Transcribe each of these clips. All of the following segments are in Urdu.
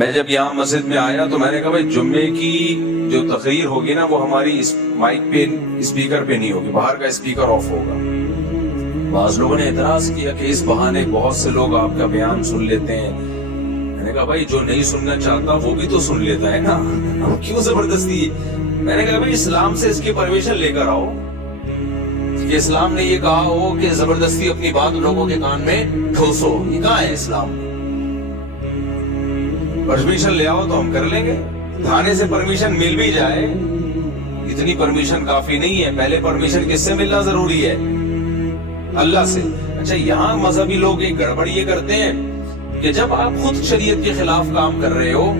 میں جب یہاں مسجد میں آیا تو میں نے کہا بھائی جمعے کی جو تقریر ہوگی نا وہ ہماری اس مائک پہ اسپیکر پہ نہیں ہوگی، باہر کا اسپیکر آف ہوگا۔ بعض لوگوں نے اعتراض کیا کہ اس بہانے بہت سے لوگ آپ کا بیان سن لیتے ہیں۔ میں نے کہا بھائی جو نہیں سننا چاہتا وہ بھی تو سن لیتا ہے نا، کیوں زبردستی؟ میں نے کہا بھائی اسلام سے اس کی پرمیشن لے کر آؤ کہ اسلام نے یہ کہا ہو کہ زبردستی اپنی بات لوگوں کے کان میں ٹھوسو، یہ کہاں ہے اسلام؟ پرمیشن لے آؤ تو ہم کر لیں گے۔ تھانے سے پرمیشن مل بھی جائے، اتنی پرمیشن کافی نہیں ہے، پہلے پرمیشن کس سے ملنا ضروری ہے؟ اللہ سے۔ اچھا یہاں مذہبی لوگ ایک گڑبڑ یہ کرتے ہیں کہ جب آپ خود شریعت کے خلاف کام کر رہے ہو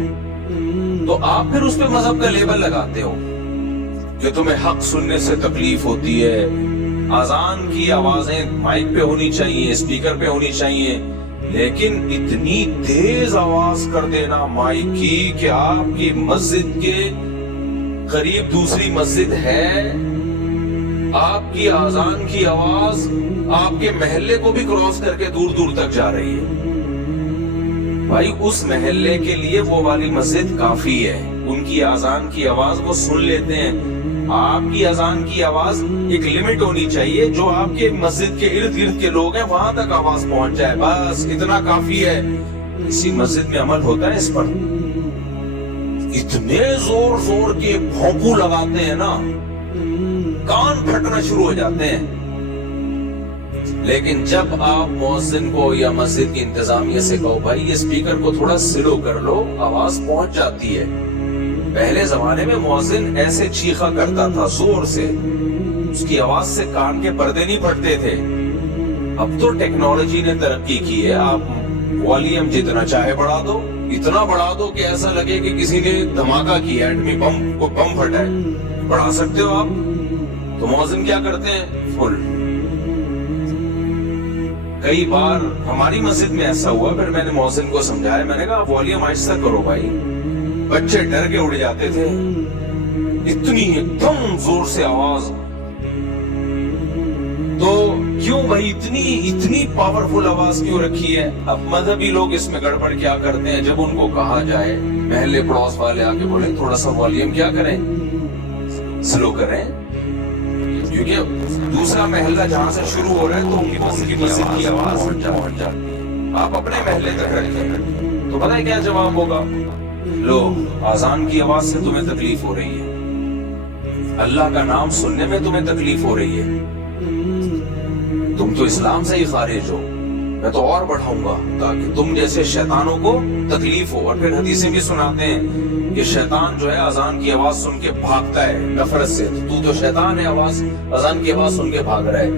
تو آپ پھر اس پہ مذہب کا لیبل لگاتے ہو کہ تمہیں حق سننے سے تکلیف ہوتی ہے، اذان کی آوازیں مائک پہ ہونی چاہیے، اسپیکر پہ ہونی چاہیے، لیکن اتنی تیز آواز کر دینا مائک کی کہ آپ کی مسجد کے قریب دوسری مسجد ہے، آپ کی اذان کی آواز آپ کے محلے کو بھی کراس کر کے دور دور تک جا رہی ہے۔ بھائی اس محلے کے لیے وہ والی مسجد کافی ہے، ان کی اذان کی آواز وہ سن لیتے ہیں، آپ کی اذان کی آواز ایک لمٹ ہونی چاہیے، جو آپ کے مسجد کے ارد گرد کے لوگ ہیں وہاں تک آواز پہنچ جائے، بس اتنا کافی ہے۔ اسی مسجد میں عمل ہوتا ہے اس پر، اتنے زور زور کے بھونکو لگاتے ہیں نا، کان پھٹنا شروع ہو جاتے ہیں۔ لیکن جب آپ مؤذن کو یا مسجد کی انتظامیہ سے کہو بھائی یہ اسپیکر کو تھوڑا سلو کر لو، آواز پہنچ جاتی ہے۔ پہلے زمانے میں مؤذن ایسے چیخا کرتا تھا زور سے، اس کی آواز سے کان کے پردے نہیں پھٹتے تھے۔ اب تو ٹیکنالوجی نے ترقی کی ہے، آپ والیوم جتنا چاہے بڑھا دو، اتنا بڑھا دو کہ ایسا لگے کہ کسی نے دھماکہ کیا، ایٹمی بم کو بم پھٹا ہے، بڑھا سکتے ہو آپ۔ تو مؤذن کیا کرتے ہیں؟ فل۔ کئی بار ہماری مسجد میں ایسا ہوا، پھر میں نے مؤذن کو سمجھایا، میں نے کہا والیوم آہستہ کرو بھائی، بچے ڈر کے اڑ جاتے تھے، اتنی ایک دم زور سے آواز۔ تو کیوں بھائی اتنی پاورفل آواز کیوں رکھی ہے؟ اب مذہبی لوگ اس میں گڑبڑ کیا کرتے ہیں، جب ان کو کہا جائے، محلے پڑوس والے آ کے بولے تھوڑا سا والیوم کیا کریں، سلو کریں، کیونکہ دوسرا محلہ جہاں سے شروع ہو رہا ہے تو ان کی مسجد کی آواز پہنچ جاتی ہے، آپ اپنے محلے تک رکھیں۔ تو پتہ ہے کیا جواب ہوگا؟ لو اذان کی آواز سے تمہیں تکلیف ہو رہی ہے، اللہ کا نام سننے میں تمہیں تکلیف ہو رہی ہے، تم تو اسلام سے ہی خارج ہو، میں تو اور بڑھاؤں گا تاکہ تم جیسے شیطانوں کو تکلیف ہو۔ اور پھر حدیثیں بھی سناتے ہیں کہ شیطان جو ہے اذان کی آواز سن کے بھاگتا ہے نفرت سے، تو شیطان ہے اذان کی آواز سن کے بھاگ رہا ہے۔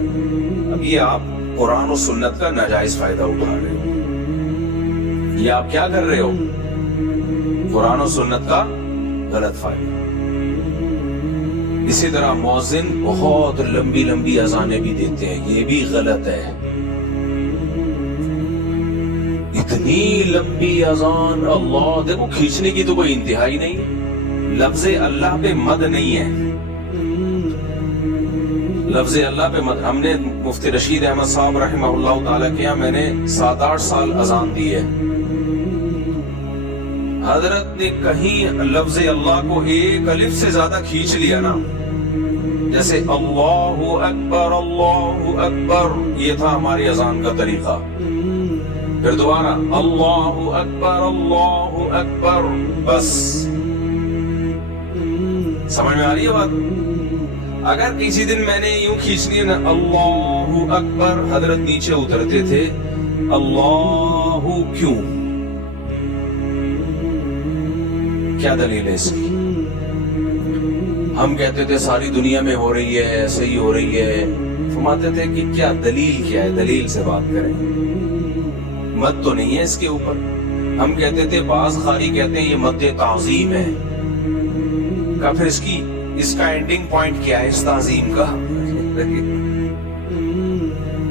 اب یہ آپ قرآن و سنت کا ناجائز فائدہ اٹھا رہے ہو، یہ آپ کیا کر رہے ہو؟ قرآن و سنت کا غلط فائدہ۔ اسی طرح مؤذن بہت لمبی لمبی اذانیں بھی دیتے ہیں، یہ بھی غلط ہے۔ اتنی لمبی اذان، اللہ، دیکھو کھینچنے کی تو کوئی انتہائی نہیں۔ لفظ اللہ پہ مد نہیں ہے، لفظ اللہ پہ مد۔ ہم نے مفتی رشید احمد صاحب رحمہ اللہ تعالیٰ کے یہاں میں نے 7-8 سال اذان دی ہے، حضرت نے کہیں لفظ اللہ کو ایک الف سے زیادہ کھینچ لیا نا، جیسے اللہ اکبر، یہ تھا ہماری اذان کا طریقہ، پھر دوبارہ اللہ اکبر، بس۔ سمجھ میں آ رہی ہے بات؟ اگر کسی دن میں نے یوں کھینچ لیا نا اللہ اکبر، حضرت نیچے اترتے تھے، اللہ کیوں؟ کیا دلیل ہے اس کی؟ ہم کہتے تھے ساری دنیا میں ہو رہی ہے، ایسے ہی ہو رہی ہے، فرماتے تھے کہ کیا دلیل کیا ہے، دلیل سے بات کریں، مد تو نہیں ہے اس کے اوپر۔ ہم کہتے تھے بعض قاری کہتے ہیں یہ مد تعظیم ہے، کا پھر اس کا اینڈنگ پوائنٹ کیا ہے اس تعظیم کا؟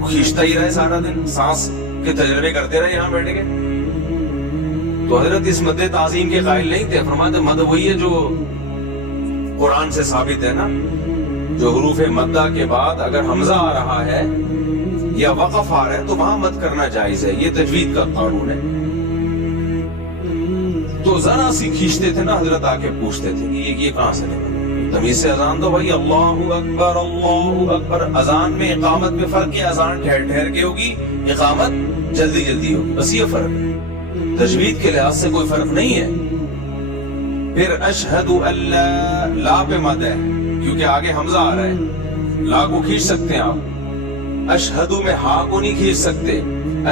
کھینچتا ہی رہے سارا دن، سانس کے تجربے کرتے رہے یہاں بیٹھ کے۔ تو حضرت اس مد تعظیم کے قائل نہیں تھے، فرماتے مد وہی ہے جو قرآن سے ثابت ہے نا، جو حروف مدہ کے بعد اگر حمزہ آ رہا ہے یا وقف آ رہا ہے تو وہاں مد کرنا جائز ہے، یہ تجوید کا قانون ہے۔ تو تو ذرا سی کھینچتے تھے نا حضرت آ کے پوچھتے تھے یہ کہاں سے نکلا؟ تمیز سے اذان دو بھائی، اللہ اکبر اللہ اکبر۔ اذان میں اقامت میں فرق ہے، اذان ٹھہر ٹھہر کے ہوگی، اقامت جلدی جلدی ہوگی، بس یہ فرق ہے، تجوید کے لحاظ سے کوئی فرق نہیں ہے۔ پھر اشہد اللہ، لا پہ مد ہے کیونکہ آگے حمزہ آ رہا ہے، لا کو کھینچ سکتے ہیں آپ، اشہد میں ہا کو نہیں کھینچ سکتے،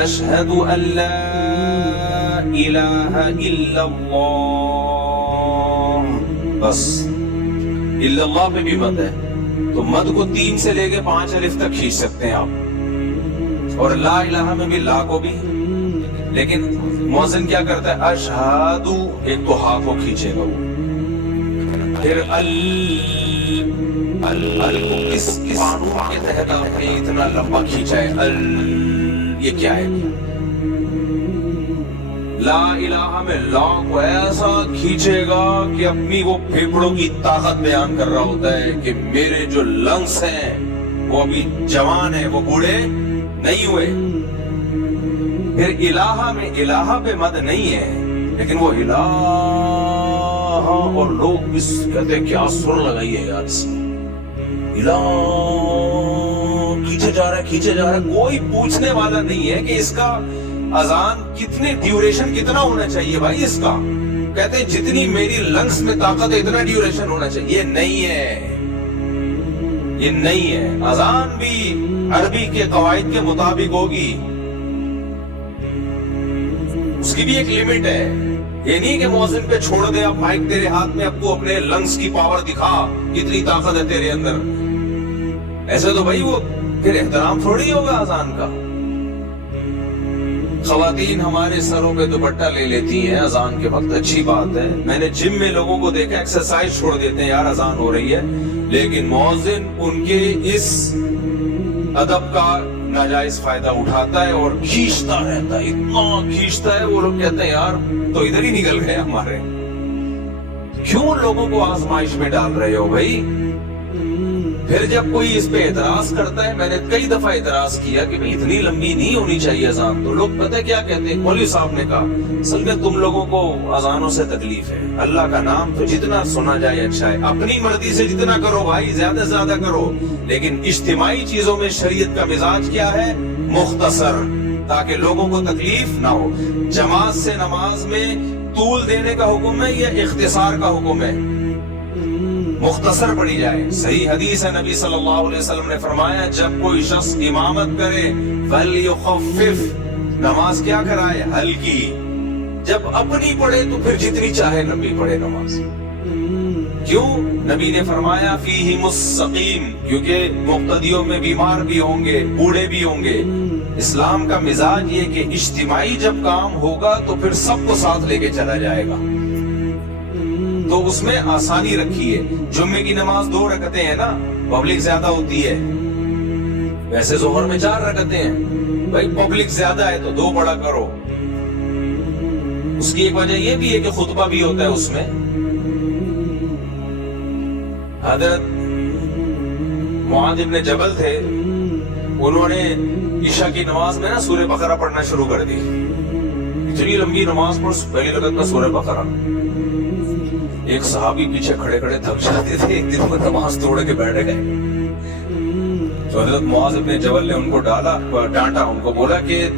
اشہد اللہ الہ الا اللہ، بس الا اللہ پہ بھی مد ہے، تو مد کو 3 سے لے کے 5 الف تک کھینچ سکتے ہیں آپ، اور لا الہ میں بھی لا کو بھی، لیکن مؤذن کیا کرتا ہے، اشہد، ایک تو ہا کو کھینچے گا وہ، پھر ال کو کس قانون کے تحت آپ نے اتنا لمبا کھینچا ہے، یہ کیا ہے؟ لا الہ میں لا کو ایسا کھینچے گا کہ اپنی وہ پھیپھڑوں کی طاقت بیان کر رہا ہوتا ہے کہ میرے جو لنگس ہیں وہ ابھی جوان ہیں، وہ بوڑھے نہیں ہوئے۔ پھر الہ میں الہ پہ مد نہیں ہے، لیکن وہ الہ، اور لوگ اس کہتے ہیں کیا سر لگائیے یار اس میں، الہ کھینچے جا رہا ہے کھینچے جا رہا ہے، کوئی پوچھنے والا نہیں ہے کہ اس کا اذان کتنے ڈیوریشن کتنا ہونا چاہیے بھائی اس کا، کہتے ہیں جتنی میری لنگس میں طاقت ہے اتنا ڈیوریشن ہونا چاہیے، یہ نہیں ہے، یہ نہیں ہے۔ اذان بھی عربی کے قواعد کے مطابق ہوگی، اس کی بھی ایک لمٹ ہے، یہ نہیں کہ مؤذن پہ چھوڑ دے اب مائک تیرے ہاتھ میں، اب تو اپنے لنگس کی پاور دکھا کتنی طاقت ہے تیرے اندر، ایسے تو بھائی وہ پھر احترام تھوڑی ہوگا اذان کا۔ خواتین ہمارے سروں پہ دوپٹہ لے لیتی ہیں اذان کے وقت، اچھی بات ہے، میں نے جم میں لوگوں کو دیکھا ایکسرسائز چھوڑ دیتے ہیں یار اذان ہو رہی ہے، لیکن مؤذن ان کے اس ادب کا ناجائز فائدہ اٹھاتا ہے اور کھینچتا رہتا ہے، اتنا کھینچتا ہے، وہ لوگ کہتے ہیں یار تو ادھر ہی نکل گئے ہمارے، کیوں لوگوں کو آزمائش میں ڈال رہے ہو بھائی؟ پھر جب کوئی اس پہ اعتراض کرتا ہے، میں نے کئی دفعہ اعتراض کیا کہ بھئی اتنی لمبی نہیں ہونی چاہیے اذان، تو لوگ پتہ کیا کہتے ہیں، مولوی صاحب نے کہا اصل میں تم لوگوں کو اذانوں سے تکلیف ہے، اللہ کا نام تو جتنا سنا جائے اچھا ہے، اپنی مرضی سے جتنا کرو بھائی زیادہ سے زیادہ کرو، لیکن اجتماعی چیزوں میں شریعت کا مزاج کیا ہے، مختصر، تاکہ لوگوں کو تکلیف نہ ہو۔ جماعت سے نماز میں طول دینے کا حکم ہے یا اختصار کا حکم ہے؟ مختصر پڑھی جائے، صحیح حدیث ہے، نبی صلی اللہ علیہ وسلم نے فرمایا جب کوئی شخص امامت کرے فَلْيُخَفِّفْ، نماز کیا کرائے، ہلکی، جب اپنی پڑھے تو پھر جتنی چاہے لمبی پڑھے نماز، کیوں؟ نبی نے فرمایا فِيهِمُ السَّقِيمُ، کیونکہ مقتدیوں میں بیمار بھی ہوں گے، بوڑھے بھی ہوں گے۔ اسلام کا مزاج یہ کہ اجتماعی جب کام ہوگا تو پھر سب کو ساتھ لے کے چلا جائے گا، تو اس میں آسانی رکھی ہے۔ جمعے کی نماز 2 رکعتیں ہیں نا، پبلک زیادہ ہوتی ہے، ویسے ظہر میں 4 رکعتیں ہیں، بھائی پبلک زیادہ ہے تو 2 پڑھا کرو۔ اس کی ایک وجہ یہ بھی ہے کہ خطبہ بھی ہوتا ہے اس میں۔ حضرت معاذ بن جبل تھے، انہوں نے عشاء کی نماز میں نا سورہ بقرہ پڑھنا شروع کر دی، اتنی لمبی نماز پڑھ، پہلی رکعت میں سورہ بقرہ، ایک صحابی پیچھے کھڑے کھڑے تھک جاتے تھے، ایک دن وہ نماز توڑ کے بیٹھ گئے، تو حضرت معاذ بن جبل نے ان کو ڈانٹا، ان کو بولا کہ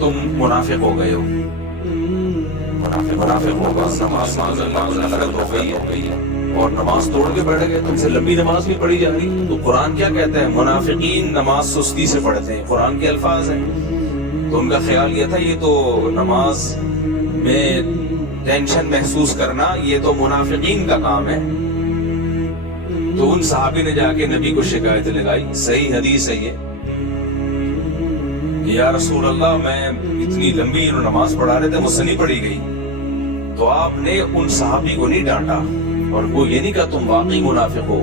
تم منافق ہو گئے ہو، منافق ہوگا، نماز غلط ہو گئی ہے اور نماز توڑ کے بیٹھ گئے، تم سے لمبی نماز بھی پڑھی جا رہی۔ تو قرآن کیا کہتا ہے، منافقین نماز سستی سے پڑھتے ہیں، قرآن کے الفاظ ہیں، تو ان کا خیال یہ تھا یہ تو نماز میں ٹینشن محسوس کرنا یہ تو منافقین کا کام ہے۔ تو ان صحابی نے جا کے نبی کو شکایت لگائی، صحیح حدیث ہے یہ، کہ یا رسول اللہ میں اتنی لمبی نماز پڑھا رہے تھے، مجھ سے نہیں پڑھی گئی۔ تو آپ نے ان صحابی کو نہیں ڈانٹا اور وہ یہ نہیں کہا تم واقعی منافق ہو،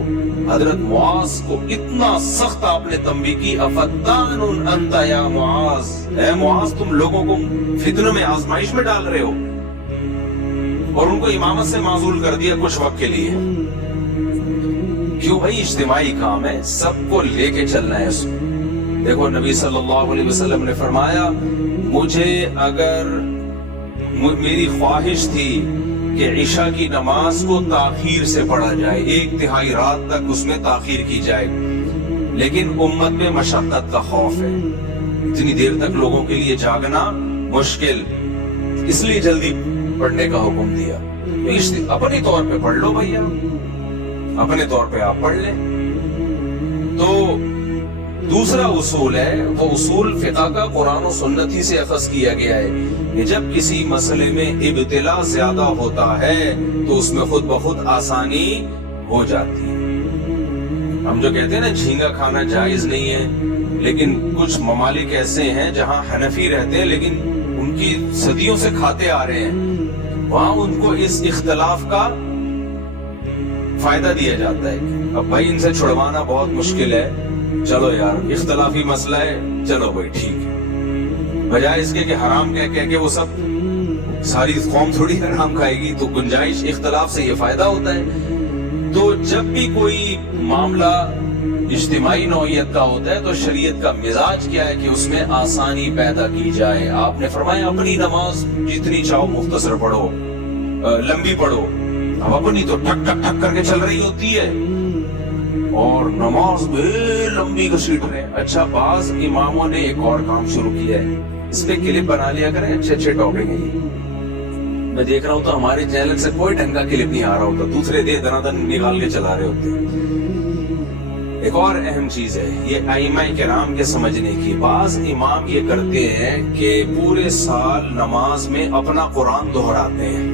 حضرت معاذ کو اتنا سخت آپ نے تنبیہ کی، افتان انت یا معاذ، اے معاذ تم لوگوں کو فتنوں میں آزمائش میں ڈال رہے ہو، اور ان کو امامت سے معزول کر دیا کچھ وقت کے لیے۔ کیوں بھائی، اجتماعی کام ہے، سب کو لے کے چلنا ہے۔ دیکھو نبی صلی اللہ علیہ وسلم نے فرمایا مجھے اگر میری خواہش تھی کہ عشاء کی نماز کو تاخیر سے پڑھا جائے، 1/3 رات تک اس میں تاخیر کی جائے، لیکن امت میں مشقت کا خوف ہے، اتنی دیر تک لوگوں کے لیے جاگنا مشکل، اس لیے جلدی پڑھنے کا حکم دیا۔ اپنے طور پہ پڑھ لو بھیا، اپنے طور پہ آپ پڑھ لیں۔ تو دوسرا اصول ہے، وہ اصول فقہ کا قرآن و سنت ہی سے اخذ کیا گیا ہے کہ جب کسی مسئلے میں ابتلا زیادہ ہوتا ہے تو اس میں خود بخود آسانی ہو جاتی ہے۔ ہم جو کہتے ہیں نا جھینگا کھانا جائز نہیں ہے، لیکن کچھ ممالک ایسے ہیں جہاں حنفی رہتے ہیں لیکن ان کی صدیوں سے کھاتے آ رہے ہیں، وہاں ان کو اس اختلاف کا فائدہ دیا جاتا ہے۔ اب بھائی ان سے چھڑوانا بہت مشکل ہے، چلو یار اختلافی مسئلہ ہے، چلو بھائی ٹھیک ہے، بجائے اس کے کہ حرام کہہ کے وہ سب ساری قوم تھوڑی حرام کھائے گی، تو گنجائش اختلاف سے یہ فائدہ ہوتا ہے۔ تو جب بھی کوئی معاملہ اجتماعی نوعیت کا ہوتا ہے تو شریعت کا مزاج کیا ہے کہ اس میں آسانی پیدا کی جائے۔ آپ نے فرمایا اپنی نماز جتنی چاہو مختصر پڑھو، لمبی پڑھو، اب اپنی تو ٹھک ٹھک ٹھک کر کے چل رہی ہوتی ہے اور نماز بے لمبی گھسیٹ رہے ہیں۔ اچھا بعض اماموں نے ایک اور کام شروع کیا ہے، اس پہ کلپ بنا لیا کریں، اچھے ٹاپک ہیں یہ۔ میں دیکھ رہا ہوں تو ہمارے چینل سے کوئی ڈھنگ کا کلپ نہیں آ رہا ہوتا، دوسرے دن نکال کے چلا رہے ہوتے ہیں۔ ایک اور اہم چیز ہے یہ ائمہ کرام کے سمجھنے کی، بعض امام یہ کرتے ہیں کہ پورے سال نماز میں اپنا قرآن دہراتے ہیں،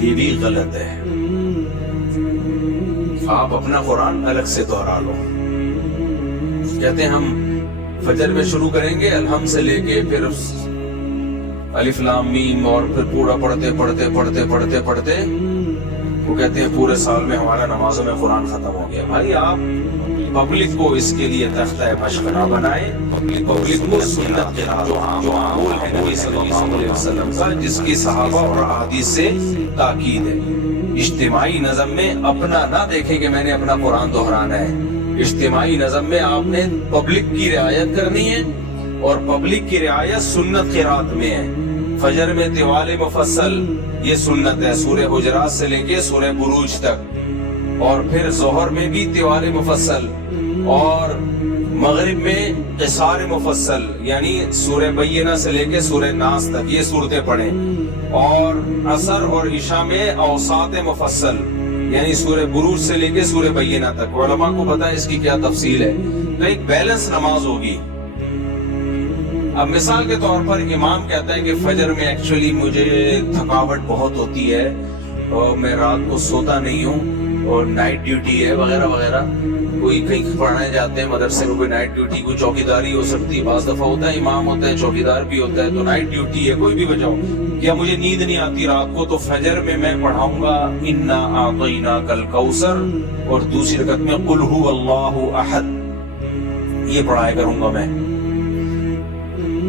یہ بھی غلط ہے۔ آپ اپنا قرآن الگ سے دہرا لو۔ کہتے ہیں ہم فجر میں شروع کریں گے الحمد سے لے کے پھر الف لام میم اور پھر پورا پڑھتے وہ کہتے ہیں پورے سال میں ہمارا نمازوں میں قرآن ختم ہو گیا۔ بھائی آپ پبلک کو اس کے لیے تختہ مشق نہ بنائیں، پبلک کو سنت کے جو معمول ہے نبی صلی اللہ علیہ وسلم کا، جس کی صحابہ اور احادیث سے تاکید ہے۔ اجتماعی نظم میں اپنا نہ دیکھیں کہ میں نے اپنا قرآن دہرانا ہے، اجتماعی نظم میں آپ نے پبلک کی رعایت کرنی ہے، اور پبلک کی رعایت سنت قرات میں ہے۔ فجر میں طوال مفصل یہ سنت ہے، سورہ حجرات سے لے کے سورہ بروج تک، اور پھر ظہر میں بھی طوال مفصل، اور مغرب میں قصار مفصل یعنی سورہ بینہ سے لے کے سورہ ناس تک یہ صورتیں پڑھیں، اور عصر اور عشاء میں اوساط مفصل یعنی سورہ بروج سے لے کے سورہ بینہ تک۔ علماء کو پتہ ہے اس کی کیا تفصیل ہے، تو ایک بیلنس نماز ہوگی۔ اب مثال کے طور پر امام کہتا ہے کہ فجر میں ایکچولی مجھے تھکاوٹ بہت ہوتی ہے اور میں رات کو سوتا نہیں ہوں اور نائٹ ڈیوٹی ہے وغیرہ وغیرہ، کوئی کہیں پڑھانے جاتے ہیں مدرسے میں، کوئی نائٹ ڈیوٹی، کوئی چوکیداری ہو سکتی ہے، بعض دفعہ ہوتا ہے امام ہوتا ہے چوکیدار بھی ہوتا ہے، تو نائٹ ڈیوٹی ہے، کوئی بھی وجہ ہو، یا مجھے نیند نہیں آتی رات کو، تو فجر میں میں پڑھاؤں گا انا اعطیناک الکوثر، اور دوسری رکعت میں قل ھو اللہ احد، یہ پڑھایا کروں گا میں۔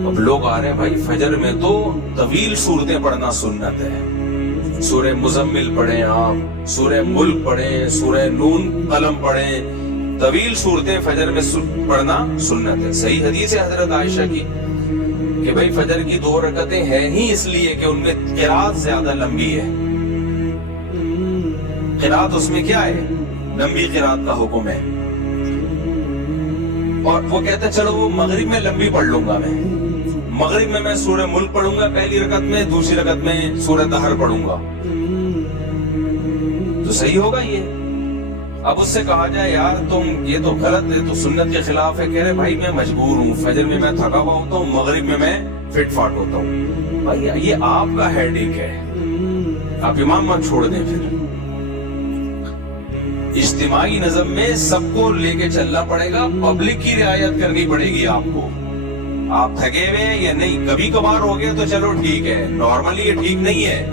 اب لوگ آ رہے ہیں بھائی فجر میں تو طویل صورتیں پڑھنا سنت ہے، سورہ مزمل پڑھیں، آپ سورہ ملک پڑھیں، سورہ نون قلم پڑھیں، طویل صورتیں فجر میں پڑھنا سنت ہے۔ صحیح حدیث ہے حضرت عائشہ کی کہ بھائی فجر کی 2 رکعتیں ہیں ہی اس لیے کہ ان میں قرات زیادہ لمبی ہے، قرات اس میں کیا ہے، لمبی قرات کا حکم ہے۔ اور وہ کہتا ہے چلو وہ مغرب میں لمبی پڑھ لوں گا، مغرب میں سورہ ملک پڑھوں گا پہلی رکعت میں، دوسری رکعت میں سورہ دہر پڑھوں گا، تو صحیح ہوگا یہ۔ اب اس سے کہا جائے یار تم یہ تو غلط ہے، تو سنت کے خلاف ہے، کہہ رہے بھائی میں مجبور ہوں، فجر میں میں تھکا ہوا ہوتا ہوں، مغرب میں میں فٹ فاٹ ہوتا ہوں۔ بھائی یہ آپ کا ہیڈ ایک ہے، آپ امام مت چھوڑ دیں۔ پھر اجتماعی نظم میں سب کو لے کے چلنا پڑے گا، پبلک کی رعایت کرنی پڑے گی آپ کو۔ آپ تھکے ہوئے ہیں یا نہیں، کبھی کبھار ہو گئے تو چلو ٹھیک ہے، نارملی یہ ٹھیک نہیں ہے۔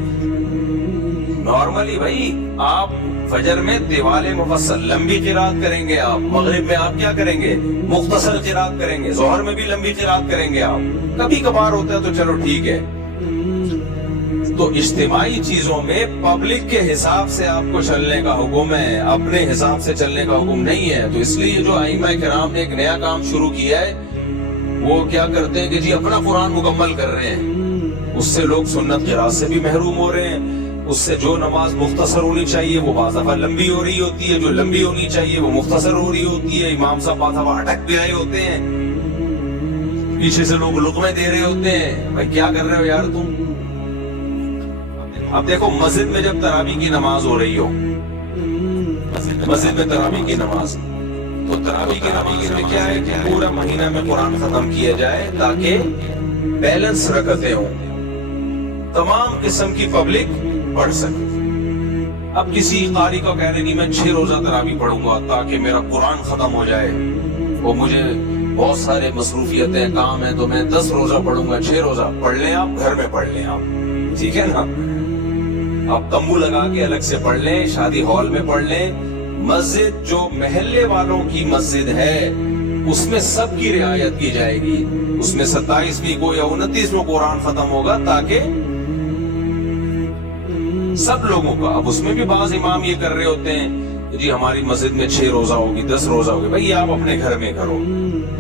نارملی بھائی آپ فجر میں طوال مفصل لمبی قرات کریں گے، آپ مغرب میں آپ کیا کریں گے، مختصر قرات کریں گے، ظہر میں بھی لمبی قرات کریں گے آپ، کبھی کبھار ہوتا ہے تو چلو ٹھیک ہے۔ تو اجتماعی چیزوں میں پبلک کے حساب سے آپ کو چلنے کا حکم ہے، اپنے حساب سے چلنے کا حکم نہیں ہے۔ تو اس لیے جو ائمہ کرام نے ایک نیا کام شروع کیا ہے، وہ کیا کرتے ہیں کہ جی اپنا قرآن مکمل کر رہے ہیں، اس سے لوگ سنت قراءت سے بھی محروم ہو رہے ہیں. اس سے جو نماز مختصر ہونی چاہیے وہ بعض دفعہ لمبی ہو رہی ہوتی ہے, جو لمبی ہونی چاہیے وہ مختصر ہو رہی ہوتی ہے. امام صاحب بعض دفعہ اٹک بھی رہے ہوتے ہیں, پیچھے سے لوگ لقمے دے رہے ہوتے ہیں, بھائی کیا کر رہے ہو یار تم. اب دیکھو مسجد میں جب تراویح کی نماز ہو رہی ہو, مسجد میں تراویح کی نماز, تو تراویح کی نماز میں کیا ہے کہ پورا مہینہ میں قرآن ختم کیا جائے تاکہ بیلنس رکعتیں ہوں, تمام قسم کی پبلک پڑھ سکے. اب کسی قاری کو کہہ رہے نہیں میں 6 روزہ تراویح پڑھوں گا تاکہ میرا قرآن ختم ہو جائے, وہ مجھے بہت سارے مصروفیتیں کام ہیں تو میں 10 روزہ پڑھوں گا. 6 روزہ پڑھ لیں آپ, گھر میں پڑھ لیں آپ, ٹھیک ہے نا. آپ تمبو لگا کے الگ سے پڑھ لیں, شادی ہال میں پڑھ لیں. مسجد جو محلے والوں کی مسجد ہے اس میں سب کی رعایت کی جائے گی. اس میں 27ویں کو یا 29ویں قرآن ختم ہوگا تاکہ سب لوگوں کا. اب اس میں بھی بعض امام یہ کر رہے ہوتے ہیں جی ہماری مسجد میں 6 روزہ ہوگی 10 روزہ ہوگی. بھائی آپ اپنے گھر میں کرو,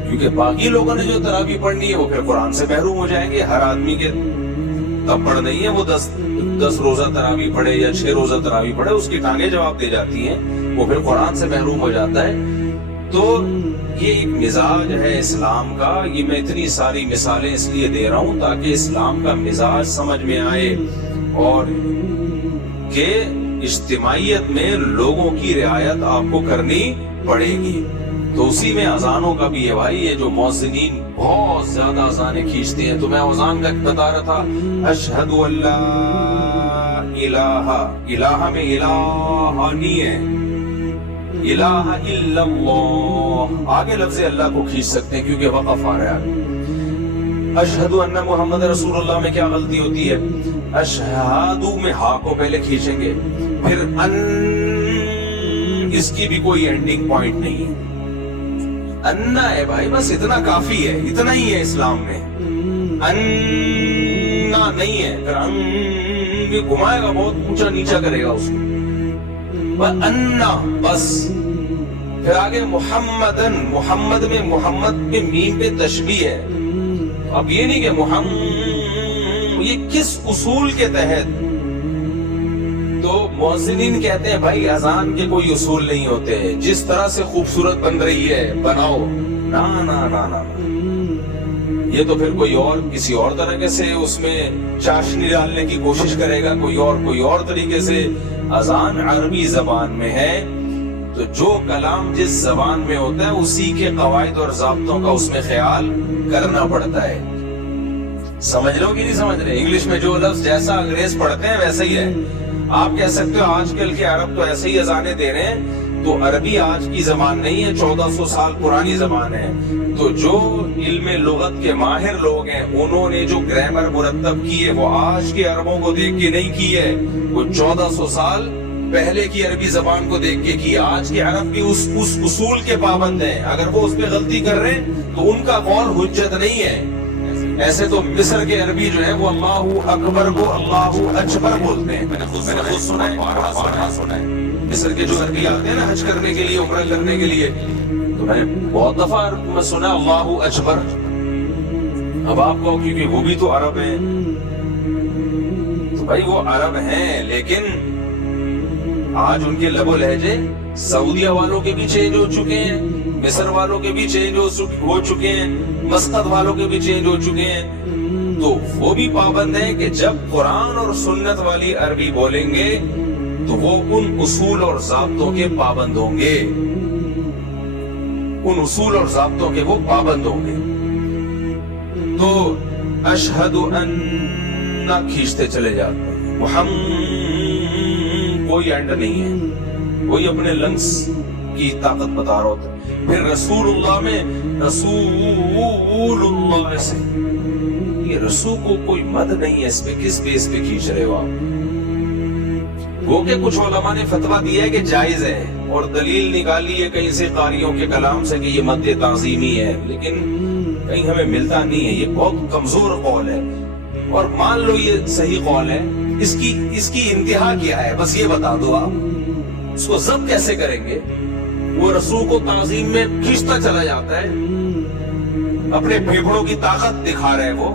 کیونکہ باقی لوگوں نے جو تراویح پڑھنی ہے وہ پھر قرآن سے محروم ہو جائیں گے. ہر آدمی کے تب پڑھ نہیں ہے وہ 10 روزہ تراویح پڑھے یا 6 روزہ تراویح پڑھے, اس کی ٹانگیں جواب دے جاتی ہیں, وہ پھر قرآن سے محروم ہو جاتا ہے. تو یہ ایک مزاج ہے اسلام کا. یہ میں اتنی ساری مثالیں اس لیے دے رہا ہوں تاکہ اسلام کا مزاج سمجھ میں آئے, اور کہ اجتماعیت میں لوگوں کی رعایت آپ کو کرنی پڑے گی. تو اسی میں اذانوں کا بھی ہے بھائی. یہ جو مؤذنین بہت زیادہ اذانیں کھینچتے ہیں, تو میں اذان کا بتا رہا تھا اشہد ان لا الہ, الہ میں الہ نہیں ہے, الہ الا اللہ. آگے لفظ اللہ کو کھینچ سکتے ہیں کیونکہ وقف آ رہا ہے. اشہد ان محمد رسول اللہ میں کیا غلطی ہوتی ہے, اشہدو میں ہا کو پہلے کھینچیں گے, پھر ان, اس کی بھی کوئی اینڈنگ پوائنٹ نہیں ہے. انا ہے بھائی, بس اتنا کافی ہے, اتنا ہی ہے اسلام میں. انا نہیں ہے, پھر ان گھمائے گا بہت اونچا نیچا کرے گا اس کو, انا بس. پھر آگے محمدن, محمد میں محمد میں میم پہ تشبیہ ہے. اب یہ نہیں کہ محمد, یہ کس اصول کے تحت. تو مؤذنین کہتے ہیں بھائی اذان کے کوئی اصول نہیں ہوتے, جس طرح سے خوبصورت بن رہی ہے بناؤ. نا نا نا نا, یہ تو پھر کوئی اور کسی اور طریقے سے اس میں چاشنی ڈالنے کی کوشش کرے گا, کوئی اور طریقے سے. اذان عربی زبان میں ہے, تو جو کلام جس زبان میں ہوتا ہے اسی کے قواعد اور ضابطوں کا اس میں خیال کرنا پڑتا ہے. سمجھ لو کہ نہیں سمجھ رہے؟ انگلش میں جو لفظ جیسا انگریز پڑھتے ہیں ویسا ہی ہے. آپ کہہ سکتے ہو آج کل کے عرب تو ایسے ہی اذانیں دے رہے ہیں, تو عربی آج کی زبان نہیں ہے, 1400 سال پرانی زبان ہے. تو جو علم لغت کے ماہر لوگ ہیں انہوں نے جو گرامر مرتب کی ہے وہ آج کے عربوں کو دیکھ کے نہیں کی ہے, وہ 1400 سال پہلے کی عربی زبان کو دیکھ کے کی. آج کے عرب بھی اس اصول کے پابند ہیں. اگر وہ اس پہ غلطی کر رہے ہیں تو ان کا قول حجت نہیں ہے. ایسے تو مصر کے عربی جو ہے وہ اللہ اکبر کو اللہ اکبر بولتے ہیں. میں نے خود سنا ہے. مصر کے جو عربی آتے ہیں نا حج کرنے کے لیے, عمرہ کرنے کے لیے, تو میں نے بہت دفعہ میں سنا اللہ اکبر. اب آپ کو کیونکہ وہ بھی تو عرب ہیں, تو بھائی وہ عرب ہیں, لیکن آج ان کے لب و لہجے سعودیہ والوں کے بھی چینج ہو چکے ہیں, مصر والوں کے بھی چینج ہو چکے ہیں, مسقط والوں کے بھی چینج ہو چکے ہیں. تو وہ بھی پابند ہیں کہ جب قرآن اور سنت والی عربی بولیں گے تو وہ ان اصول اور ضابطوں کے پابند ہوں گے, ان اصول اور ضابطوں کے وہ پابند ہوں گے. تو اشہد ان کھینچتے چلے جاتے ہیں. محمد کوئی اینڈ نہیں ہے, کوئی اپنے لنگس کی طاقت بتا رہا ہوتا ہے. پھر رسول اللہ میں رسول اللہ سے, یہ رسول کو کوئی مد نہیں ہے, اس پہ کس بیس پہ کھینچ رہے ہو آپ؟ وہ کہ کچھ علماء نے فتویٰ دیا ہے کہ جائز ہے, اور دلیل نکالی ہے کہیں سے قاریوں کے کلام سے کہ یہ مد تعظیمی ہے, لیکن کہیں ہمیں ملتا نہیں ہے. یہ بہت کمزور قول ہے, اور مان لو یہ صحیح قول ہے, اس کی انتہا کیا ہے بس یہ بتا دو آپ. اس کو ضبط کیسے کریں گے؟ وہ رسول کو تعظیم میں کھینچتا چلا جاتا ہے, اپنے پھیپھڑوں کی طاقت دکھا رہے وہ,